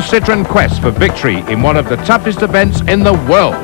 Citroën quest for victory in one of the toughest events in the world.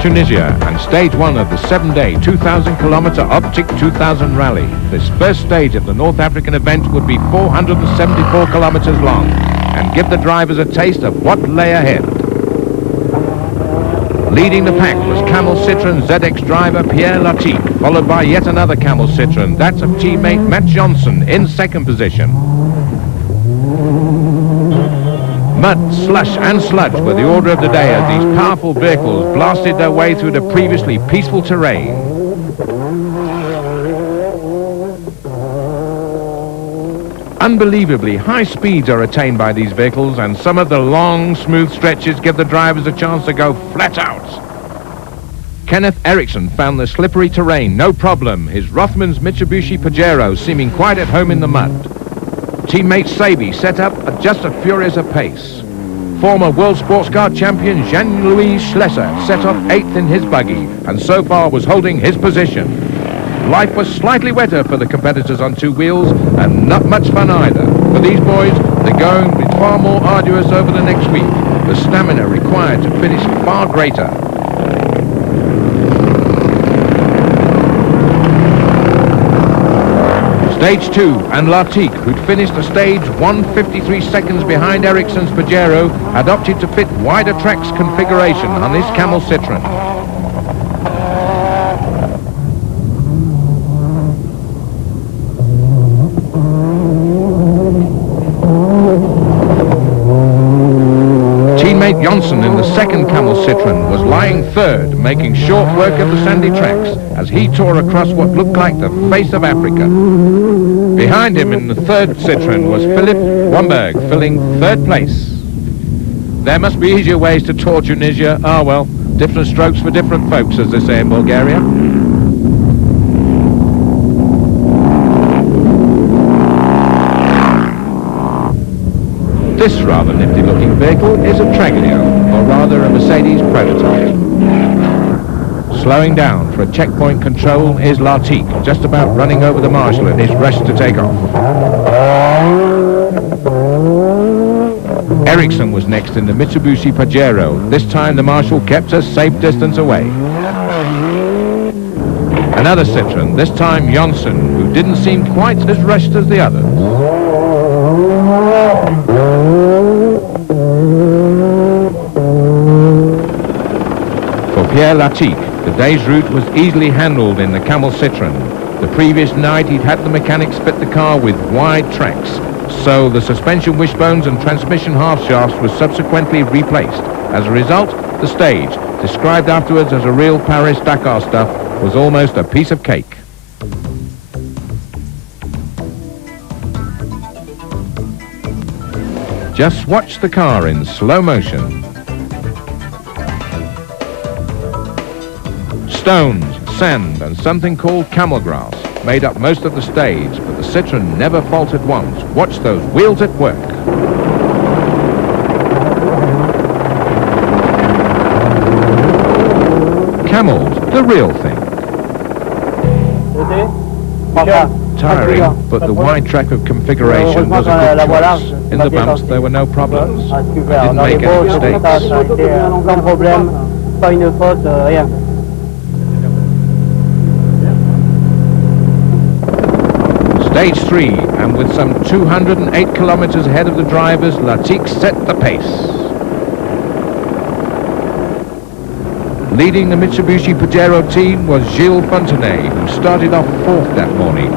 Tunisia and stage one of the 7-day 2,000-kilometer Optic 2000 rally. This first stage of the North African event would be 474 kilometers long and give the drivers a taste of what lay ahead. Leading the pack was Camel Citroën ZX driver Pierre Latique, followed by yet another Camel Citroën, that of teammate Matt Johnson in second position. Mud, slush and sludge were the order of the day as these powerful vehicles blasted their way through the previously peaceful terrain. Unbelievably high speeds are attained by these vehicles, and some of the long, smooth stretches give the drivers a chance to go flat out. Kenneth Eriksson found the slippery terrain no problem, his Rothmans Mitsubishi Pajero seeming quite at home in the mud. Teammate Sabi set up at just a furious pace. Former World Sports Car champion Jean-Louis Schlesser set off 8th in his buggy and so far was holding his position. Life was slightly wetter for the competitors on two wheels and not much fun either. For these boys, the going will be far more arduous over the next week. The stamina required to finish far greater. Stage 2 and Latique, who'd finished a stage 1:53 seconds behind Eriksson's Pajero, had opted to fit wider tracks configuration on his Camel Citroën. Teammate Johnson in the second Camel Citroën was lying third, making short work of the sandy tracks as he tore across what looked like the face of Africa. Behind him in the third Citroën was Philip Wamberg, filling third place. There must be easier ways to tour Tunisia. Ah well, different strokes for different folks, as they say in Bulgaria. This rather nifty-looking vehicle is a Traglio, or rather a Mercedes prototype. Slowing down for a checkpoint control is Latique, just about running over the marshal in his rush to take off. Eriksson was next in the Mitsubishi Pajero. This time the marshal kept a safe distance away. Another Citroën, this time Johnson, who didn't seem quite as rushed as the others. For Pierre Latique, the day's route was easily handled in the Camel Citroën. The previous night he'd had the mechanics fit the car with wide tracks, so the suspension wishbones and transmission half shafts were subsequently replaced. As a result, the stage, described afterwards as a real Paris-Dakar stuff, was almost a piece of cake. Just watch the car in slow motion. Stones, sand and something called camel grass made up most of the stage, but the Citroën never faltered once. Watch those wheels at work. Camels, the real thing. Tiring, but the wide track of configuration was a good choice. In the bumps there were no problems. I didn't make any mistakes. Stage 3, and with some 208 kilometers ahead of the drivers, Latique set the pace. Leading the Mitsubishi Pajero team was Gilles Fontenay, who started off fourth that morning.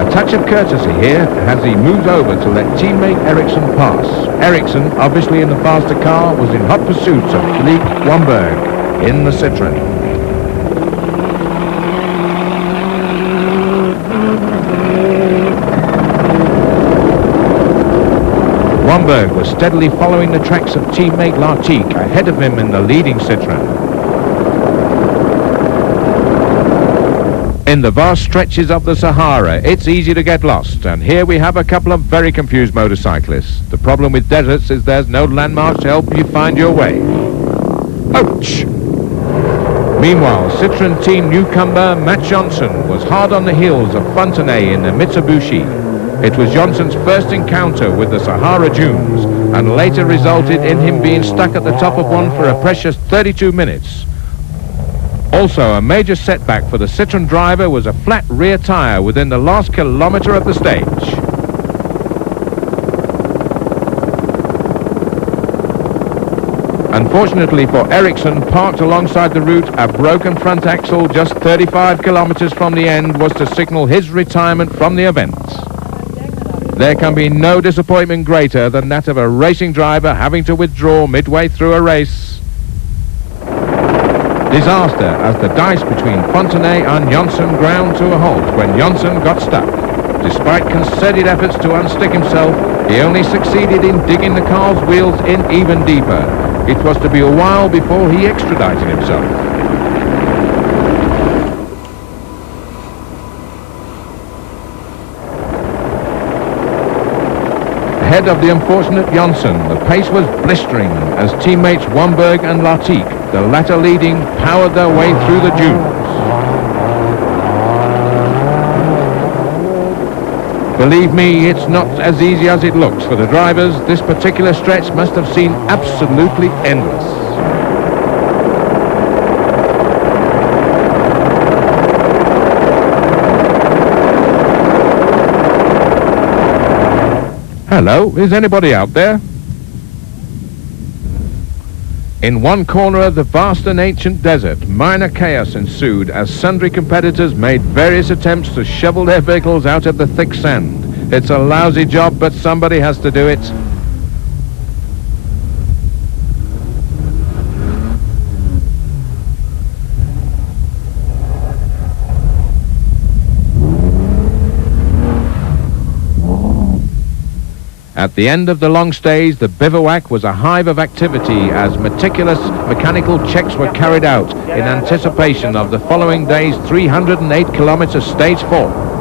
A touch of courtesy here as he moves over to let teammate Eriksson pass. Eriksson, obviously in the faster car, was in hot pursuit of Philippe Wamberg in the Citroën. Wamberg was steadily following the tracks of teammate Latique ahead of him in the leading Citroën. In the vast stretches of the Sahara, it's easy to get lost, and here we have a couple of very confused motorcyclists. The problem with deserts is there's no landmarks to help you find your way. Ouch! Meanwhile, Citroën team newcomer Matt Johnson was hard on the heels of Fontenay in the Mitsubishi. It was Johnson's first encounter with the Sahara dunes, and later resulted in him being stuck at the top of one for a precious 32 minutes. Also, a major setback for the Citroën driver was a flat rear tyre within the last kilometre of the stage. Unfortunately for Ericsson, parked alongside the route, a broken front axle just 35 kilometres from the end was to signal his retirement from the event. There can be no disappointment greater than that of a racing driver having to withdraw midway through a race. Disaster as the dice between Fontenay and Johnson ground to a halt when Johnson got stuck. Despite concerted efforts to unstick himself, he only succeeded in digging the car's wheels in even deeper. It was to be a while before he extradited himself. Ahead of the unfortunate Johnson, the pace was blistering as teammates Wamberg and Latique, the latter leading, powered their way through the dunes. Believe me, it's not as easy as it looks for the drivers. This particular stretch must have seemed absolutely endless. Hello, is anybody out there? In one corner of the vast and ancient desert, minor chaos ensued as sundry competitors made various attempts to shovel their vehicles out of the thick sand. It's a lousy job, but somebody has to do it. At the end of the long stage, the bivouac was a hive of activity as meticulous mechanical checks were carried out in anticipation of the following day's 308 kilometer stage 4.